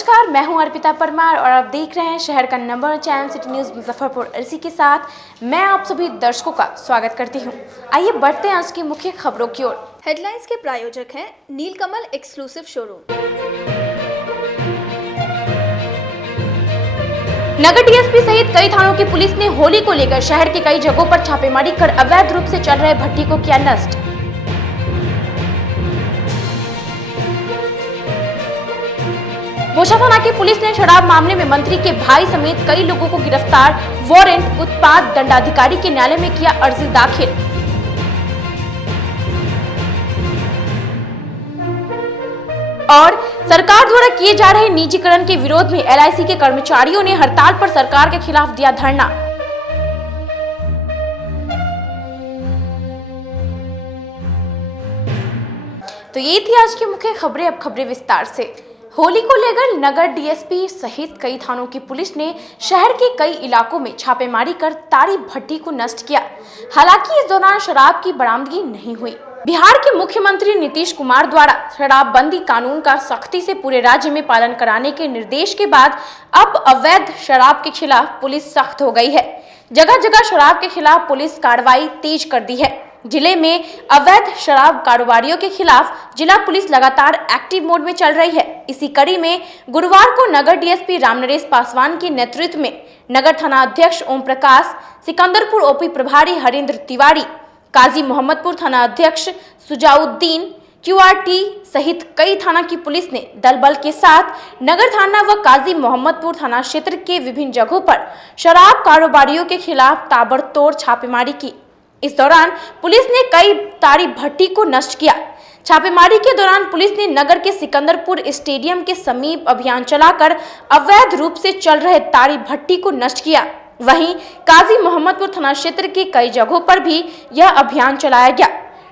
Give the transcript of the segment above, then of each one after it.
नमस्कार, मैं हूं अर्पिता परमार और आप देख रहे हैं शहर का number channel city news Muzaffarpur. इसी के साथ मैं आप सभी दर्शकों का स्वागत करती हूं। आइए बढ़ते हैं आज की मुख्य खबरों की ओर। हेडलाइंस के प्रायोजक हैं नीलकमल एक्सक्लूसिव शोरूम। नगर डीएसपी सहित कई थानों की पुलिस ने होली को लेकर शहर के कई जगहों पर छापेमारी कर अवैध रूप से चल रहे भट्टी को किया नष्ट। बोचा थाना की पुलिस ने शराब मामले में मंत्री के भाई समेत कई लोगों को गिरफ्तार, वारंट उत्पाद दंडाधिकारी के न्यायालय में किया अर्जी दाखिल। और सरकार द्वारा किए जा रहे निजीकरण के विरोध में एलआईसी के कर्मचारियों ने हड़ताल पर सरकार के खिलाफ दिया धरना। तो ये थी आज की मुख्य खबरें। अब खबरें विस्तार से। होली को लेकर नगर डीएसपी सहित कई थानों की पुलिस ने शहर के कई इलाकों में छापेमारी कर तारी भट्टी को नष्ट किया। हालांकि इस दौरान शराब की बरामदगी नहीं हुई। बिहार के मुख्यमंत्री नीतीश कुमार द्वारा शराबबंदी कानून का सख्ती से पूरे राज्य में पालन कराने के निर्देश के बाद अब अवैध शराब के खिलाफ पुलिस सख्त हो गई है। जगह जगह शराब के खिलाफ पुलिस कार्रवाई तेज कर दी है। जिले में अवैध शराब कारोबारियों के खिलाफ जिला पुलिस लगातार एक्टिव मोड में चल रही है। इसी कड़ी में गुरुवार को नगर डीएसपी रामनरेश पासवान के नेतृत्व में नगर थाना अध्यक्ष ओम प्रकाश, सिकंदरपुर ओपी प्रभारी हरेंद्र तिवारी, काजी मोहम्मदपुर थाना अध्यक्ष सुजाउद्दीन, क्यूआरटी सहित कई थाना की पुलिस ने दल बल के साथ नगर थाना व काजी मोहम्मदपुर थाना क्षेत्र के विभिन्न जगहों पर शराब कारोबारियों के खिलाफ ताबड़तोड़ छापेमारी की। इस दौरान पुलिस ने कई तारी भट्टी को नष्ट किया। छापेमारी के दौरान पुलिस ने नगर के सिकंदरपुर स्टेडियम के समीप अभियान चलाकर अवैध रूप से चल रहे तारी भट्टी को नष्ट किया। वहीं काजी मोहम्मदपुर थाना क्षेत्र के कई जगहों पर भी यह अभियान चलाया गया।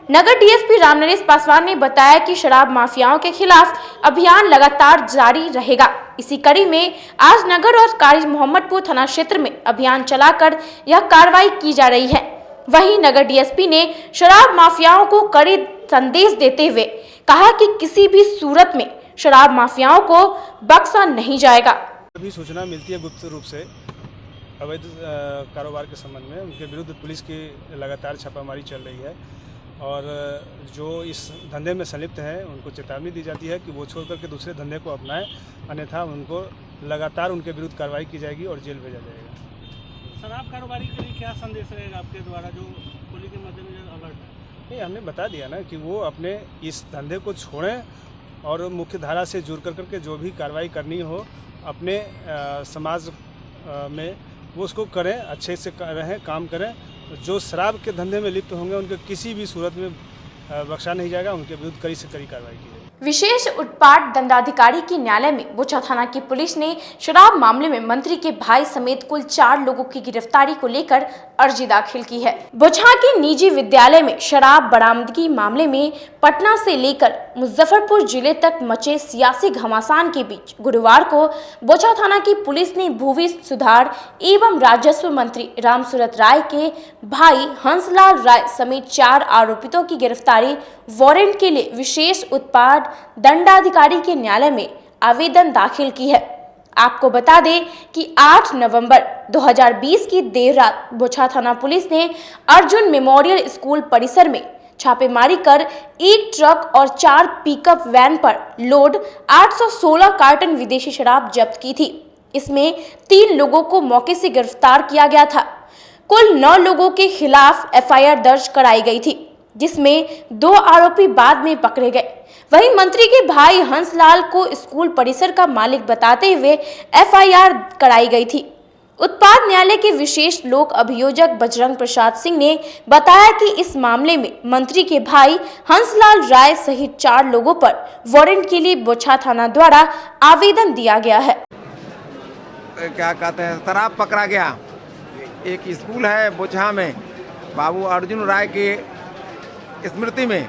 नगर डीएसपी रामनरेश पासवान ने बताया कि शराब माफियाओं के खिलाफ अभियान लगातार जारी रहेगा। इसी कड़ी में आज नगर और काजी मोहम्मदपुर थाना क्षेत्र में अभियान चलाकर यह कार्रवाई की जा रही है। वहीं नगर डीएसपी ने शराब माफियाओं को कड़े संदेश देते हुए कहा कि किसी भी सूरत में शराब माफियाओं को बख्शा नहीं जाएगा। अभी सूचना मिलती है गुप्त रूप से अवैध कारोबार के संबंध में उनके विरुद्ध पुलिस की लगातार छापामारी चल रही है और जो इस धंधे में संलिप्त हैं उनको चेतावनी दी जाती है कि वो छोड़ करके दूसरे धंधे को अपनाएं, अन्यथा उनको लगातार उनके विरुद्ध कार्रवाई की जाएगी और जेल भेजा जाएगा। शराब कारोबारी के लिए क्या संदेश रहेगा आपके द्वारा जो पुलिस के मद्देनजर अलर्ट है? नहीं, हमने बता दिया ना कि वो अपने इस धंधे को छोड़ें और मुख्य धारा से जुड़ करके जो भी कार्रवाई करनी हो अपने समाज में वो उसको करें, अच्छे से रहें, काम करें। जो शराब के धंधे में लिप्त होंगे उनके किसी भी सूरत में बख्शा नहीं जाएगा, उनके विरुद्ध कड़ी से कड़ी कार्रवाई की जाएगी। विशेष उत्पाद दंडाधिकारी के न्यायालय में बोचा थाना की पुलिस ने शराब मामले में मंत्री के भाई समेत कुल 4 लोगों की गिरफ्तारी को लेकर अर्जी दाखिल की है। बोचा के निजी विद्यालय में शराब बरामदगी मामले में पटना से लेकर मुजफ्फरपुर जिले तक मचे सियासी घमासान के बीच गुरुवार को बोचा थाना की पुलिस ने भूमि सुधार एवं राजस्व मंत्री रामसूरत राय के भाई हंसलाल राय समेत 4 आरोपितों की गिरफ्तारी वारंट के लिए विशेष उत्पाद दंडाधिकारी के न्यायालय में आवेदन दाखिल की है। आपको बता दें कि 8 नवंबर 2020 की देर रात बोचा थाना पुलिस ने अर्जुन मेमोरियल स्कूल परिसर में छापेमारी कर एक ट्रक और 4 पिकअप वैन पर लोड 816 कार्टन विदेशी शराब जब्त की थी। इसमें 3 लोगों को मौके से गिरफ्तार किया गया था। कुल 9 लोगों के खिलाफ एफआईआर दर्ज कराई गई थी, जिसमें 2 आरोपी बाद में पकड़े गए। वहीं मंत्री के भाई हंसलाल को स्कूल परिसर का मालिक बताते हुए एफआईआर कराई गई थी। उत्पाद न्यायालय के विशेष लोक अभियोजक बजरंग प्रसाद सिंह ने बताया कि इस मामले में मंत्री के भाई हंसलाल राय सहित 4 लोगों पर वारंट के लिए बोचा थाना द्वारा आवेदन दिया गया है। क्या कहते हैं, शराब पकड़ा गया। एक स्कूल है बोचा में बाबू अर्जुन राय के स्मृति में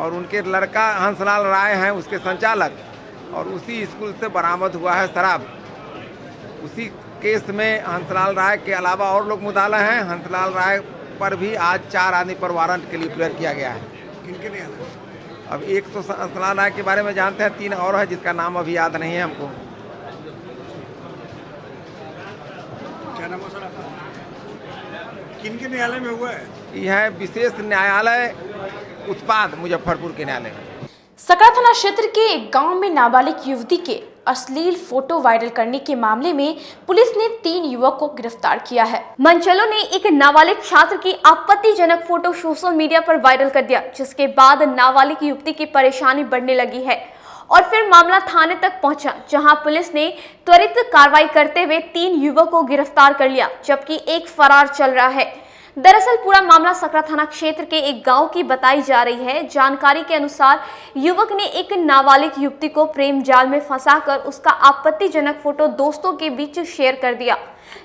और उनके लड़का हंसलाल राय हैं उसके संचालक, और उसी स्कूल से बरामद हुआ है शराब। उसी केस में हंसलाल राय के अलावा और लोग मुद्दाला हैं। हंसलाल राय पर भी आज 4 आदमी पर वारंट के लिए अप्लाई किया गया है। किनके लिए? अब एक तो हंसलाल राय के बारे में जानते हैं, 3 और है जिसका नाम अभी याद नहीं है हमको। नाम है सर? किन के न्यायालय में हुआ है? यह है विशेष न्यायालय उत्पाद मुजफ्फरपुर के न्यायालय में। सकरा थाना क्षेत्र के एक गांव में नाबालिग युवती के अश्लील फोटो वायरल करने के मामले में पुलिस ने 3 युवक को गिरफ्तार किया है। मंचलों ने एक नाबालिग छात्र की आपत्तिजनक फोटो सोशल मीडिया पर वायरल कर दिया, जिसके बाद नाबालिग युवती की परेशानी बढ़ने लगी है और फिर मामला थाने तक पहुंचा, जहां पुलिस ने त्वरित कार्रवाई करते हुए 3 युवकों को गिरफ्तार कर लिया, जबकि एक फरार चल रहा है। दरअसल पूरा मामला सकरा थाना क्षेत्र के एक गांव की बताई जा रही है। जानकारी के अनुसार युवक ने एक नाबालिग युवती को प्रेम जाल में फंसाकर उसका आपत्तिजनक फोटो दोस्तों के बीच शेयर कर दिया,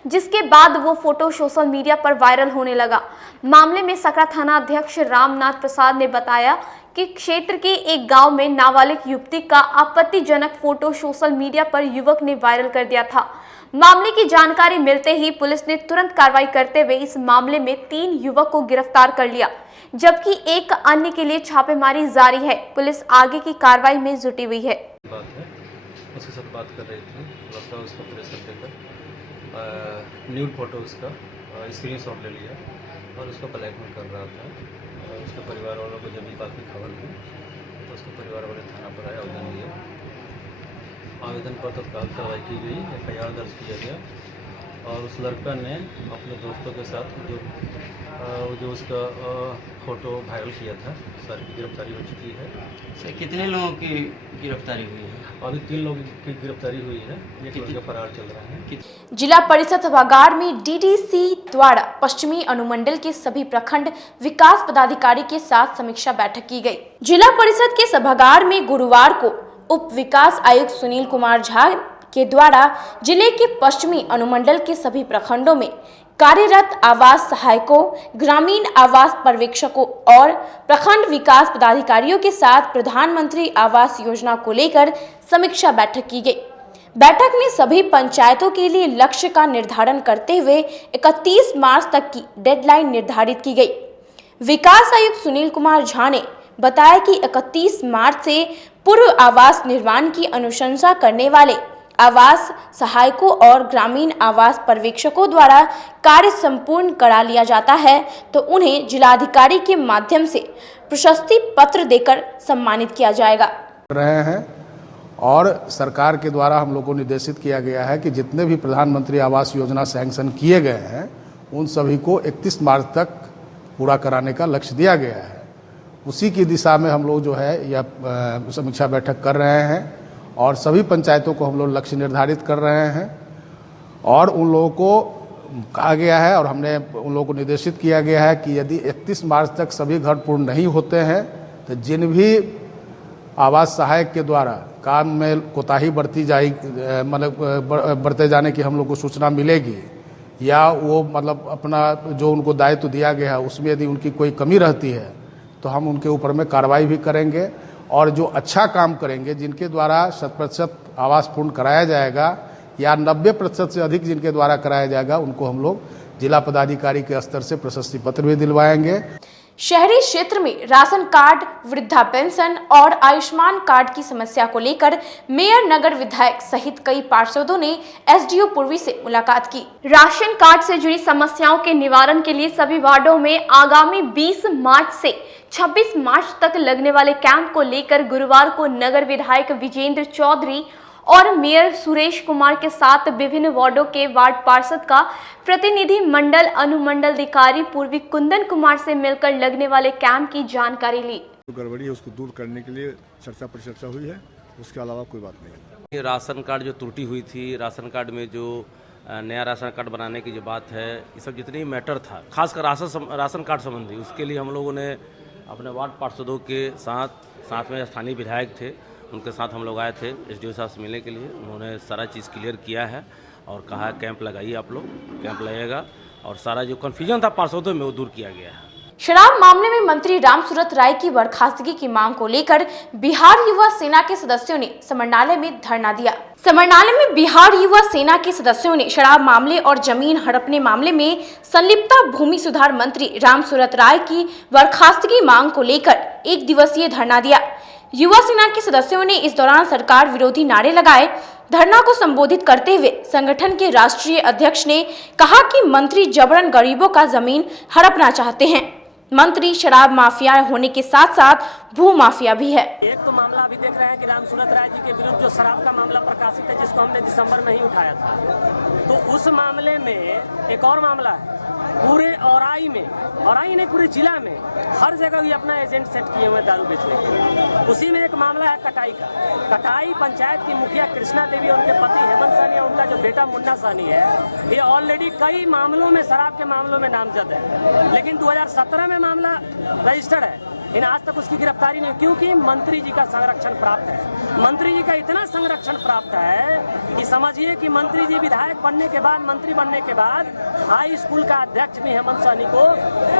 जिसके बाद वो फोटो सोशल मीडिया पर वायरल होने लगा। मामले में सकरा थाना अध्यक्ष रामनाथ प्रसाद ने बताया कि क्षेत्र के एक गांव में नाबालिग युवती का आपत्तिजनक फोटो सोशल मीडिया पर युवक ने वायरल कर दिया था। मामले की जानकारी मिलते ही पुलिस ने तुरंत कार्रवाई करते हुए इस मामले में 3 युवक को गिरफ्तार कर लिया, जबकि एक अन्य के लिए छापेमारी जारी है। पुलिस आगे की कार्रवाई में जुटी हुई है। बात है उसके साथ बात कर रही थी, लगता है उसका प्रेशर देकर न्यूड फोटो उसका स्क्रीनशॉट ले लिया और उसको ब्लैकमेल कर रहा था। और उसके परिवार वालों को जब ये बात की खबर दी तो उसके परिवार वाले थाना पर आए, आवेदन दिया। आवेदन पर तत्काल कार्रवाई की गई, FIR दर्ज किया गया और उस लड़का ने अपने दोस्तों के साथ जो उसका फोटो वायरल किया था, सर की गिरफ्तारी हो चुकी है। सर कितने लोगों की गिरफ्तारी हुई है? अभी 3 लोगों की गिरफ्तारी हुई है, एक लड़का फरार चल रहा है। जिला परिषद सभागार में DDC द्वारा पश्चिमी अनुमंडल के सभी प्रखंड विकास पदाधिकारी के साथ समीक्षा बैठक की गई। जिला परिषद के सभागार में गुरुवार को उप विकास आयुक्त सुनील कुमार झा के द्वारा जिले के पश्चिमी अनुमंडल के सभी प्रखंडों में कार्यरत आवास सहायकों, ग्रामीण आवास पर्यवेक्षकों और प्रखंड विकास पदाधिकारियों के साथ प्रधानमंत्री आवास योजना को लेकर समीक्षा बैठक की गई। बैठक में सभी पंचायतों के लिए लक्ष्य का निर्धारण करते हुए 31 मार्च तक की डेडलाइन निर्धारित की गई। विकास आयुक्त सुनील कुमार झा ने बताया कि 31 मार्च से पूर्व आवास निर्माण की अनुशंसा करने वाले आवास सहायकों और ग्रामीण आवास पर्यवेक्षकों द्वारा कार्य संपूर्ण करा लिया जाता है तो उन्हें जिलाधिकारी के माध्यम से प्रशस्ति पत्र देकर सम्मानित किया जाएगा। रहे हैं और सरकार के द्वारा हम लोग को निर्देशित किया गया है कि जितने भी प्रधानमंत्री आवास योजना सैंक्शन किए गए हैं उन सभी को 31 मार्च तक पूरा कराने का लक्ष्य दिया गया है। उसी की दिशा में हम लोग जो है यह समीक्षा बैठक कर रहे हैं और सभी पंचायतों को हम लोग लक्ष्य निर्धारित कर रहे हैं और उन लोगों को कहा गया है और हमने उन लोगों को निर्देशित किया गया है कि यदि 31 मार्च तक सभी घर पूर्ण नहीं होते हैं तो जिन भी आवास सहायक के द्वारा काम में कोताही बरती जाएगी, मतलब बरते जाने की हम लोग को सूचना मिलेगी या वो मतलब अपना जो उनको दायित्व दिया गया है उसमें यदि उनकी कोई कमी रहती है तो हम उनके ऊपर में कार्रवाई भी करेंगे और जो अच्छा काम करेंगे, जिनके द्वारा 100% आवास पूर्ण कराया जाएगा या 90% से अधिक जिनके द्वारा कराया जाएगा, उनको हम लोग जिला पदाधिकारी के स्तर से प्रशस्ति पत्र भी दिलवाएंगे। शहरी क्षेत्र में राशन कार्ड, वृद्धा पेंशन और आयुष्मान कार्ड की समस्या को लेकर मेयर, नगर विधायक सहित कई पार्षदों ने SDO पूर्वी से मुलाकात की। राशन कार्ड से जुड़ी समस्याओं के निवारण के लिए सभी वार्डों में आगामी 20 मार्च से 26 मार्च तक लगने वाले कैंप को लेकर गुरुवार को नगर विधायक विजेंद्र चौधरी और मेयर सुरेश कुमार के साथ विभिन्न वार्डों के वार्ड पार्षद का प्रतिनिधि मंडल अनुमंडल अधिकारी पूर्वी कुंदन कुमार से मिलकर लगने वाले कैंप की जानकारी ली। जो गड़बड़ी है उसको दूर करने के लिए चर्चा परिचर्चा हुई है, उसके अलावा कोई बात नहीं है। राशन कार्ड जो त्रुटि हुई थी, राशन कार्ड में जो नया राशन कार्ड बनाने की जो बात है, ये सब जितनी मैटर था खासकर राशन कार्ड संबंधी, उसके लिए हम लोगों ने अपने वार्ड पार्षदों के साथ में स्थानीय विधायक थे, उनके साथ हम लोग आए थे SDO साहब से मिलने के लिए। उन्होंने सारा चीज़ क्लियर किया है और कहा कैंप लगाइए, आप लोग कैंप लगेगा और सारा जो कन्फ्यूजन था पार्षदों में वो दूर किया गया है। शराब मामले में मंत्री रामसूरत राय की बर्खास्तगी की मांग को लेकर बिहार युवा सेना के सदस्यों ने समरनालय में धरना दिया। समरनालय में बिहार युवा सेना के सदस्यों ने शराब मामले और जमीन हड़पने मामले में संलिप्त भूमि सुधार मंत्री रामसूरत राय की बर्खास्तगी मांग को लेकर 1 दिवसीय धरना दिया। युवा सेना के सदस्यों ने इस दौरान सरकार विरोधी नारे लगाए। धरना को संबोधित करते हुए संगठन के राष्ट्रीय अध्यक्ष ने कहा कि मंत्री जबरन गरीबों का जमीन हड़पना चाहते हैं। मंत्री शराब माफिया होने के साथ साथ भू माफिया भी है। एक तो मामला अभी देख रहे हैं कि राम सूरत राय जी के विरुद्ध जो शराब का मामला प्रकाशित है, जिसको हमने दिसंबर में ही उठाया था, तो उस मामले में एक और मामला है पूरे औराई में, औराई नहीं पूरे जिला में हर जगह ये अपना एजेंट सेट किए हुए दारू बेचने के। उसी में एक मामला है कटाई का। कटाई पंचायत की मुखिया कृष्णा देवी और उनके पति हेमंत साहनी और उनका जो बेटा मुन्ना साहनी है, ये ऑलरेडी कई मामलों में, शराब के मामलों में नामजद है, लेकिन 2017 में मामला रजिस्टर्ड है, लेकिन आज तक उसकी गिरफ्तारी नहीं, क्योंकि मंत्री जी का संरक्षण प्राप्त है। मंत्री जी का इतना संरक्षण प्राप्त है कि समझिए कि मंत्री जी विधायक बनने के बाद, मंत्री बनने के बाद हाई स्कूल का अध्यक्ष भी हेमंत साहनी को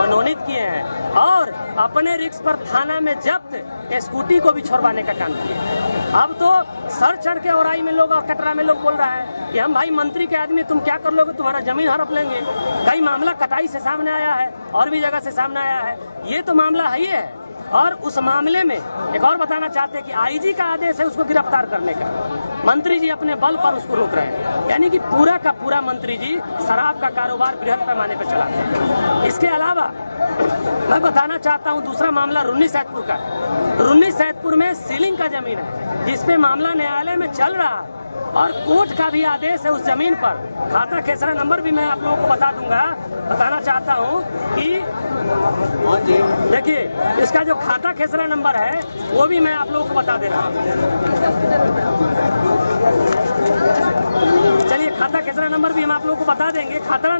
मनोनीत किए हैं और अपने रिक्स पर थाना में जब्त स्कूटी को भी छोड़वाने का काम किया। अब तो सर चढ़ के औराई में लोग और कटरा में लोग बोल रहा है कि हम भाई मंत्री के आदमी, तुम क्या कर लोगे, तुम्हारा जमीन हड़प लेंगे। कई मामला कटाई से सामने आया है और भी जगह से सामने आया है, ये तो मामला है ही है। और उस मामले में एक और बताना चाहते हैं कि आईजी का आदेश है उसको गिरफ्तार करने का, मंत्री जी अपने बल पर उसको रोक रहे हैं, यानी कि पूरा का पूरा मंत्री जी शराब का कारोबार बृहद पैमाने पर चलाते हैं। इसके अलावा मैं बताना चाहता हूं दूसरा मामला रुन्नी सैदपुर का। रुन्नी सैदपुर में सीलिंग का जमीन है जिसपे मामला न्यायालय में चल रहा है और कोर्ट का भी आदेश है उस जमीन पर। खाता खेसरा नंबर भी मैं आप लोगों को बता दूंगा, बताना चाहता हूं कि देखिए इसका जो खाता खेसरा नंबर है वो भी मैं आप लोगों को बता दे रहा हूं। चलिए खाता खेसरा नंबर भी हम आप लोगों को बता देंगे, खाता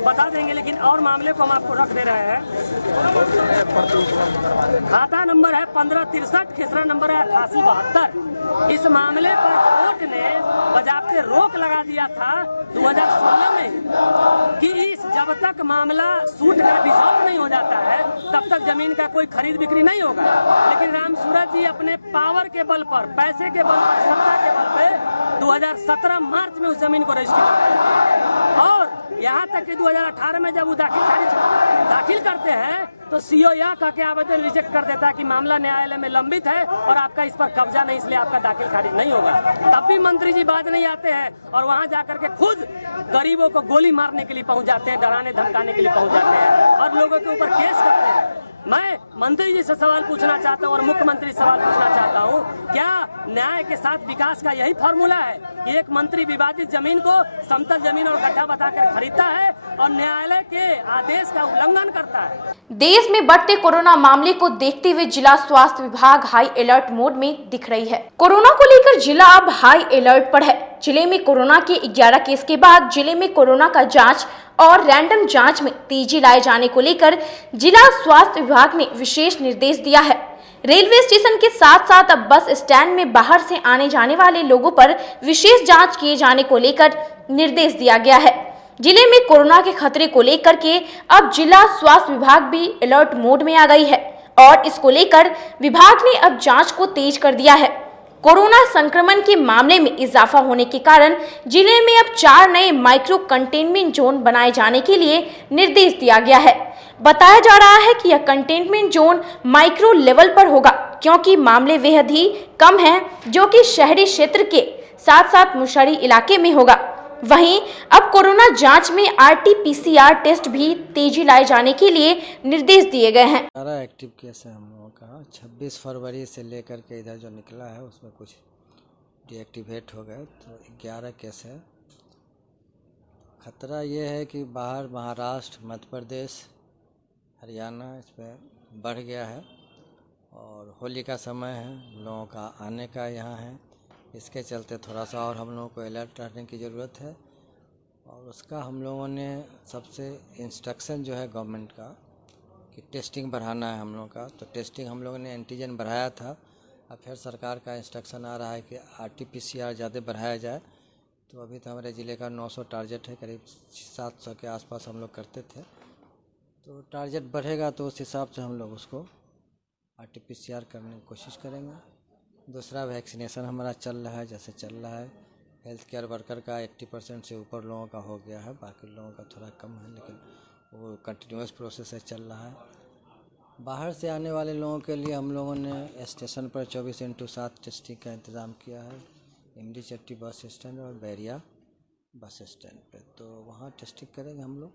बता देंगे, लेकिन और मामले को हम आपको रख दे रहे हैं। खाता नंबर है 1563, खेसरा नंबर है 8872। इस मामले पर कोर्ट ने बजाबते रोक लगा दिया था 2016 में कि जब तक मामला सूट का डिसॉल्व नहीं हो जाता है तब तक जमीन का कोई खरीद बिक्री नहीं होगा। लेकिन राम सूरत जी अपने पावर के बल पर, पैसे के बल पर, सत्ता के बल पे 2017 मार्च में उस जमीन को रजिस्ट्री करते और यहाँ तक कि 2018 में जब वो दाखिल करते हैं तो सीओ या कह के आवेदन रिजेक्ट कर देता है कि मामला न्यायालय में लंबित है और आपका इस पर कब्जा नहीं, इसलिए आपका दाखिल खारिज नहीं होगा। तब भी मंत्री जी बात नहीं आते हैं और वहां जाकर के खुद गरीबों को गोली मारने के लिए पहुंच जाते हैं, डराने धमकाने के लिए पहुंच जाते हैं और लोगों के ऊपर केस करते हैं। मैं मंत्री जी से सवाल पूछना चाहता हूं और मुख्यमंत्री से सवाल पूछना चाहता हूं, क्या न्याय के साथ विकास का यही फॉर्मूला है कि एक मंत्री विवादित जमीन को समतल जमीन और गड्ढा बताकर खरीदता है और न्यायालय के आदेश का उल्लंघन करता है? देश में बढ़ते कोरोना मामले को देखते हुए जिला स्वास्थ्य विभाग हाई अलर्ट मोड में दिख रही है। कोरोना को लेकर जिला अब हाई अलर्ट पर है। जिले में कोरोना के 11 केस के बाद जिले में कोरोना का जांच और रैंडम जांच में तेजी लाए जाने को लेकर जिला स्वास्थ्य विभाग ने विशेष निर्देश दिया है। रेलवे स्टेशन के साथ साथ अब बस स्टैंड में बाहर से आने जाने वाले लोगों पर विशेष जांच किए जाने को लेकर निर्देश दिया गया है। जिले में कोरोना के खतरे को लेकर के अब जिला स्वास्थ्य विभाग भी अलर्ट मोड में आ गई है और इसको लेकर विभाग ने अब जांच को तेज कर दिया है। कोरोना संक्रमण के मामले में इजाफा होने के कारण जिले में अब 4 नए माइक्रो कंटेनमेंट जोन बनाए जाने के लिए निर्देश दिया गया है। बताया जा रहा है कि यह कंटेनमेंट जोन माइक्रो लेवल पर होगा क्योंकि मामले बेहद ही कम हैं जो कि शहरी क्षेत्र के साथ साथ मुशहरी इलाके में होगा। वहीं अब कोरोना जांच में RT-PCR टेस्ट भी तेजी लाए जाने के लिए निर्देश दिए गए हैं। सारा एक्टिव केस है हम लोगों का। 26 फरवरी से लेकर के इधर जो निकला है उसमें कुछ डीएक्टिवेट हो गए, तो 11 केस है। खतरा ये है कि बाहर महाराष्ट्र, मध्य प्रदेश, हरियाणा इसमें बढ़ गया है और होली का समय है, लोगों का आने का यहाँ है, इसके चलते थोड़ा सा और हम लोगों को अलर्ट रहने की ज़रूरत है। और उसका हम लोगों ने सबसे इंस्ट्रक्शन जो है गवर्नमेंट का कि टेस्टिंग बढ़ाना है हम लोगों का, तो टेस्टिंग हम लोगों ने एंटीजन बढ़ाया था। अब फिर सरकार का इंस्ट्रक्शन आ रहा है कि RT-PCR ज़्यादा बढ़ाया जाए। तो अभी तो हमारे ज़िले का 900 टारगेट है, करीब 700 के आसपास हम लोग करते थे, तो टारगेट बढ़ेगा तो उस हिसाब से हम लोग उसको RT-PCR करने की कोशिश करेंगे। दूसरा वैक्सीनेशन हमारा चल रहा है, जैसे चल रहा है। हेल्थ केयर वर्कर का 80% से ऊपर लोगों का हो गया है, बाकी लोगों का थोड़ा कम है, लेकिन वो कंटिन्यूस प्रोसेस है, चल रहा है। बाहर से आने वाले लोगों के लिए हम लोगों ने स्टेशन पर 24x7 टेस्टिंग का इंतज़ाम किया है। इमली चट्टी बस स्टैंड और बैरिया बस स्टैंड पे, तो वहाँ टेस्टिंग करेंगे हम लोग।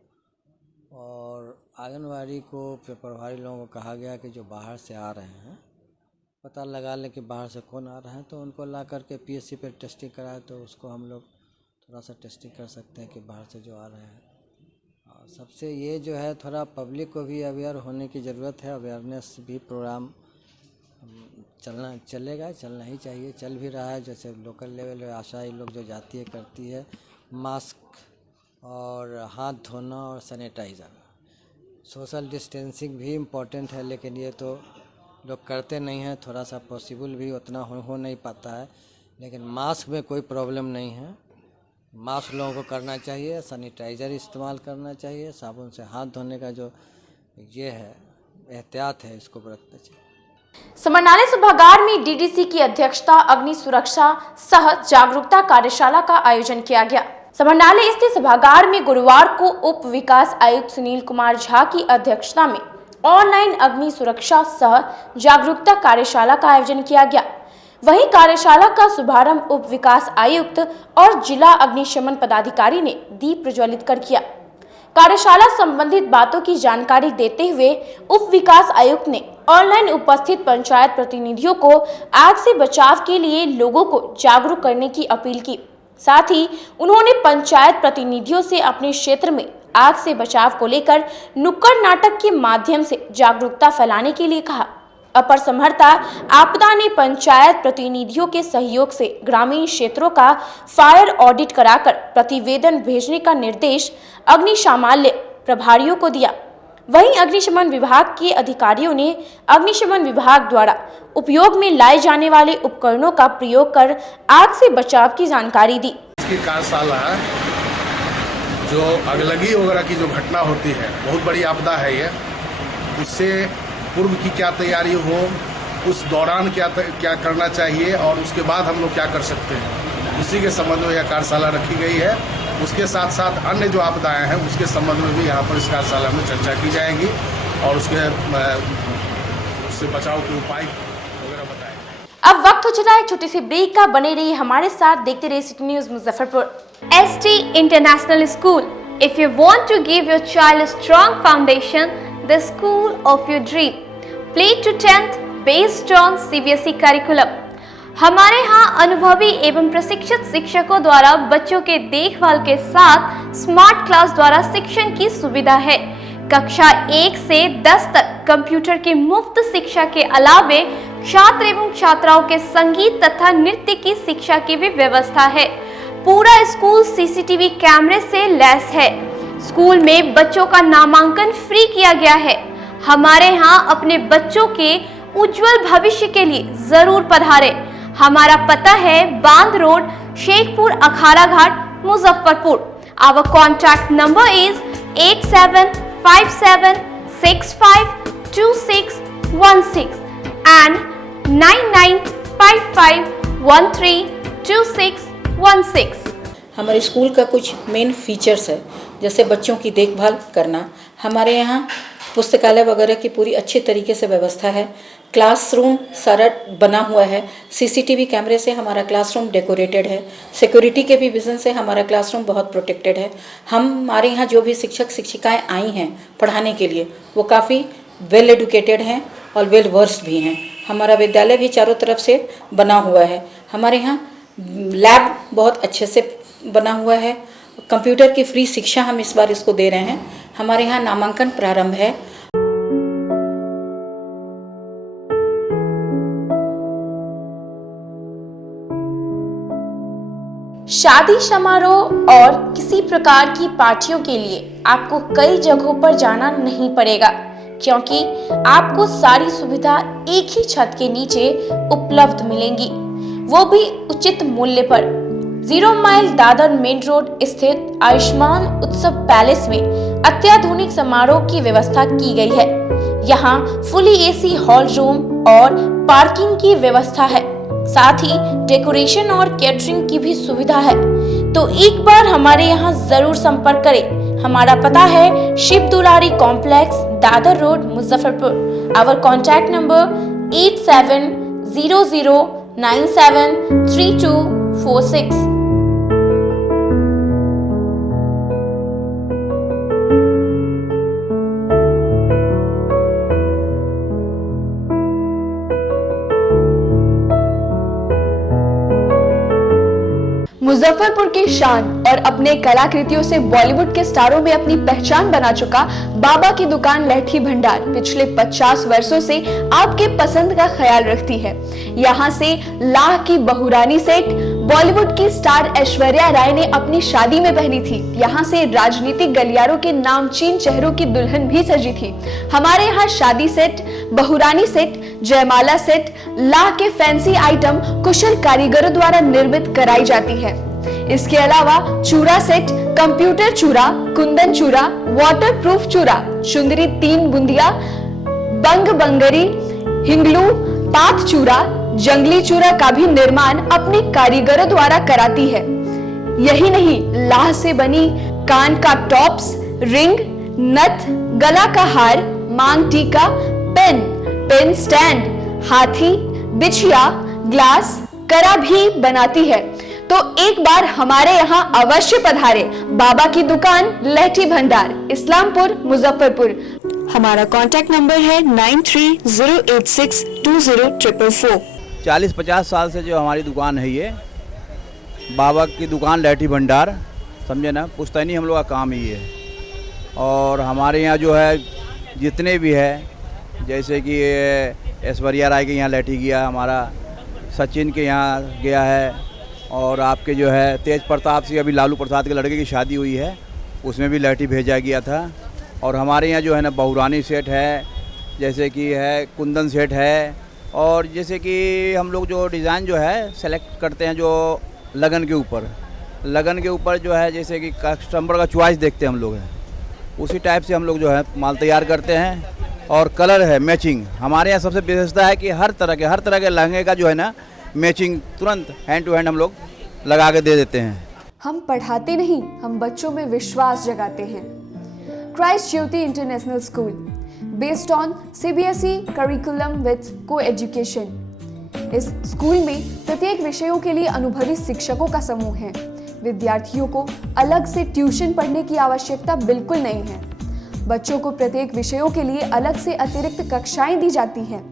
और आंगनवाड़ी को प्रभारी लोगों को कहा गया कि जो बाहर से आ रहे हैं पता लगा लें कि बाहर से कौन आ रहा है, तो उनको ला करके पीएससी पे टेस्टिंग कराए, तो उसको हम लोग थोड़ा सा टेस्टिंग कर सकते हैं कि बाहर से जो आ रहे हैं। और सबसे ये जो है थोड़ा पब्लिक को भी अवेयर होने की ज़रूरत है। अवेयरनेस भी प्रोग्राम चलना ही चाहिए, चल भी रहा है। जैसे लोकल लेवल पे आशाएं लोग जो जाती है करती है, मास्क और हाथ धोना और सैनिटाइज़र, सोशल डिस्टेंसिंग भी इम्पोर्टेंट है, लेकिन ये तो लोग करते नहीं हैं। थोड़ा सा पॉसिबल भी उतना हो नहीं पाता है, लेकिन मास्क में कोई प्रॉब्लम नहीं है। मास्क लोगों को करना चाहिए, सैनिटाइज़र इस्तेमाल करना चाहिए, साबुन से हाथ धोने का जो ये है एहतियात है, इसको बरतना चाहिए। समरनाले सभागार में डीडीसी की अध्यक्षता अग्नि सुरक्षा सह जागरूकता कार्यशाला का आयोजन किया गया। समरनाले स्थित सभागार में गुरुवार को उप विकास आयुक्त सुनील कुमार झा की अध्यक्षता में ऑनलाइन अग्नि सुरक्षा सह जागरूकता कार्यशाला का आयोजन किया गया। वहीं कार्यशाला का शुभारंभ उप विकास आयुक्त और जिला अग्निशमन पदाधिकारी ने दीप प्रज्वलित कर किया। कार्यशाला संबंधित बातों की जानकारी देते हुए उप विकास आयुक्त ने ऑनलाइन उपस्थित पंचायत प्रतिनिधियों को आग से बचाव के लिए लोगों को जागरूक करने की अपील की। साथ ही उन्होंने पंचायत प्रतिनिधियों से अपने क्षेत्र में आग से बचाव को लेकर नुक्कड़ नाटक के माध्यम से जागरूकता फैलाने के लिए कहा। अपर समहर्ता आपदा ने पंचायत प्रतिनिधियों के सहयोग से ग्रामीण क्षेत्रों का फायर ऑडिट कराकर प्रतिवेदन भेजने का निर्देश अग्निशमन प्रभारियों को दिया। वहीं अग्निशमन विभाग के अधिकारियों ने अग्निशमन विभाग द्वारा उपयोग में लाए जाने वाले उपकरणों का प्रयोग कर आग से बचाव की जानकारी दी। इसकी कार्यशाला जो अगलगी वगैरह की जो घटना होती है, बहुत बड़ी आपदा है ये, उससे पूर्व की क्या तैयारी हो, उस दौरान क्या करना चाहिए और उसके बाद हम लोग क्या कर सकते हैं, उसी के संबंध में यह कार्यशाला रखी गई है। उसके साथ साथ अन्य जो आपदाएं हैं उसके संबंध में भी यहाँ पर इस कार्यशाला में चर्चा की जाएगी और उससे बचाव के उपाय वगैरह बताएंगे। अब वक्त हो चला है छोटी सी ब्रेक का। बने रहिए हमारे साथ, देखते रहिए city news Muzaffarpur. ST International School. If you want to give your child a strong foundation, the school of your dream. Play to 10th based on CBSE curriculum. हमारे यहाँ अनुभवी एवं प्रशिक्षित शिक्षकों द्वारा बच्चों के देखभाल के साथ स्मार्ट क्लास द्वारा शिक्षण की सुविधा है। कक्षा 1 से 10 तक कंप्यूटर की मुफ्त शिक्षा के अलावे छात्र एवं छात्राओं के संगीत तथा नृत्य की शिक्षा की भी व्यवस्था है। पूरा स्कूल CCTV कैमरे से लैस है। स्कूल में बच्चों का नामांकन फ्री किया गया है। हमारे यहाँ अपने बच्चों के उज्जवल भविष्य के लिए जरूर पधारें। हमारा पता है बांध road, Shekhpur Akhara Ghat, Muzaffarpur. Our contact number is 8757652616 and 9955132616। हमारे स्कूल का कुछ मेन फीचर्स है, जैसे बच्चों की देखभाल करना। हमारे यहाँ पुस्तकालय वगैरह की पूरी अच्छे तरीके से व्यवस्था है। क्लासरूम सारा बना हुआ है। CCTV कैमरे से हमारा क्लासरूम डेकोरेटेड है। सिक्योरिटी के भी विजन से हमारा क्लासरूम बहुत प्रोटेक्टेड है। हमारे यहाँ जो भी शिक्षक शिक्षिकाएं आई हैं पढ़ाने के लिए, वो काफ़ी वेल एडुकेटेड हैं और वेल वर्स्ड भी हैं। हमारा विद्यालय भी चारों तरफ से बना हुआ है। हमारे यहाँ लैब बहुत अच्छे से बना हुआ है। कंप्यूटर की फ्री शिक्षा हम इस बार इसको दे रहे हैं। हमारे यहाँ नामांकन प्रारंभ है। शादी समारोह और किसी प्रकार की पार्टियों के लिए आपको कई जगहों पर जाना नहीं पड़ेगा, क्योंकि आपको सारी सुविधा एक ही छत के नीचे उपलब्ध मिलेंगी, वो भी उचित मूल्य पर। 0 माइल दादर मेन रोड स्थित आयुष्मान उत्सव पैलेस में अत्याधुनिक समारोह की व्यवस्था की गई है। यहाँ फुली AC हॉल रूम और पार्किंग की व्यवस्था है, साथ ही डेकोरेशन और कैटरिंग की भी सुविधा है। तो एक बार हमारे यहाँ जरूर संपर्क करें। हमारा पता है Shiv Dulari complex, Dadar road, Muzaffarpur. Our contact number 8700973246. Muzaffarpur की शान और अपने कलाकृतियों से बॉलीवुड के स्टारों में अपनी पहचान बना चुका बाबा की दुकान लहठी भंडार पिछले 50 वर्षों से आपके पसंद का ख्याल रखती है। यहाँ से लाह की बहुरानी सेट बॉलीवुड की स्टार ऐश्वर्या राय ने अपनी शादी में पहनी थी। यहाँ से राजनीतिक गलियारों के नामचीन चेहरों की दुल्हन भी सजी थी। हमारे यहाँ शादी सेट, बहुरानी सेट, जयमाला सेट, लाह के फैंसी आइटम कुशल कारीगरों द्वारा निर्मित कराई जाती है। इसके अलावा चूड़ा सेट, कंप्यूटर चूड़ा, कुंदन चूड़ा, वाटरप्रूफ चूड़ा, चुंदरी 3 बुंदिया, बंग बंगरी, हिंगलू, पात चूड़ा, जंगली चूड़ा का भी निर्माण अपने कारीगरों द्वारा कराती है। यही नहीं, लाह से बनी कान का टॉप्स, रिंग, नथ, गला का हार, मांग टीका, पेन स्टैंड, हाथी, बिछिया, ग्लास, करा भी बनाती है। तो एक बार हमारे यहाँ अवश्य पधारे। बाबा की दुकान लहठी भंडार, इस्लामपुर, मुजफ्फरपुर। हमारा कांटेक्ट नंबर है 9308620444। 40-50 साल से जो हमारी दुकान है, ये बाबा की दुकान लहठी भंडार, समझे ना, पुश्तैनी हम लोग का काम ही है। और हमारे यहाँ जो है जितने भी है, जैसे कि ऐश्वर्या राय के यहाँ लहठी गया, हमारा सचिन के यहाँ गया है, और आपके जो है तेज प्रताप सिंह, अभी लालू प्रसाद के लड़के की शादी हुई है, उसमें भी लहठी भेजा गया था। और हमारे यहाँ जो है ना बहुरानी सेट है, जैसे कि है कुंदन सेट है, और जैसे कि हम लोग जो डिज़ाइन जो है सेलेक्ट करते हैं जो लगन के ऊपर जो है, जैसे कि कस्टमर का चॉइस देखते हैं हम लोग हैं, उसी टाइप से हम लोग जो है माल तैयार करते हैं। और कलर है मैचिंग, हमारे यहाँ सबसे विशेषता है कि हर तरह के लहंगे का जो है ना मैचिंग तुरंत हैंड टू हैंड हम लोग लगा के दे देते हैं। हम पढ़ाते नहीं, हम बच्चों में विश्वास जगाते हैं। Christ Jyoti international school, based on CBSE curriculum with coeducation. इस स्कूल में प्रत्येक विषयों के लिए अनुभवी शिक्षकों का समूह है। विद्यार्थियों को अलग से ट्यूशन पढ़ने की आवश्यकता बिल्कुल नहीं है। बच्चों को प्रत्येक विषयों के लिए अलग से अतिरिक्त कक्षाएं दी जाती हैं।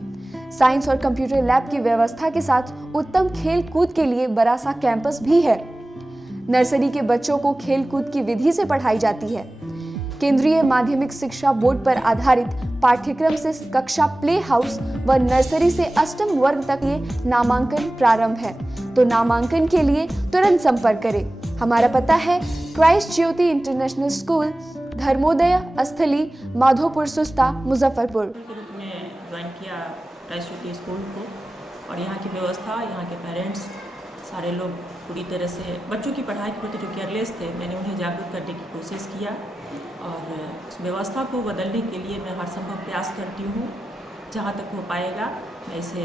साइंस और कंप्यूटर लैब की व्यवस्था के साथ उत्तम खेल कूद के लिए बड़ा सा कैंपस भी है। नर्सरी के बच्चों को खेल कूद की विधि से पढ़ाई जाती है। केंद्रीय माध्यमिक शिक्षा बोर्ड पर आधारित पाठ्यक्रम से कक्षा प्ले हाउस व नर्सरी से अष्टम वर्ग तक ये नामांकन प्रारंभ है। तो नामांकन के लिए तुरंत संपर्क करें। हमारा पता है Christ Jyoti international school, Dharmodaya स्थली, माधोपुर सुस्ता, मुजफ्फरपुर। ज्वाइन किया क्राइस्ट ज्योति स्कूल को, और यहाँ की व्यवस्था, यहाँ के पेरेंट्स सारे लोग पूरी तरह से बच्चों की पढ़ाई के प्रति जो केयरलेस थे, मैंने उन्हें जागरूक करने की कोशिश किया और उस व्यवस्था को बदलने के लिए मैं हर संभव प्रयास करती हूँ। जहाँ तक हो पाएगा मैं इसे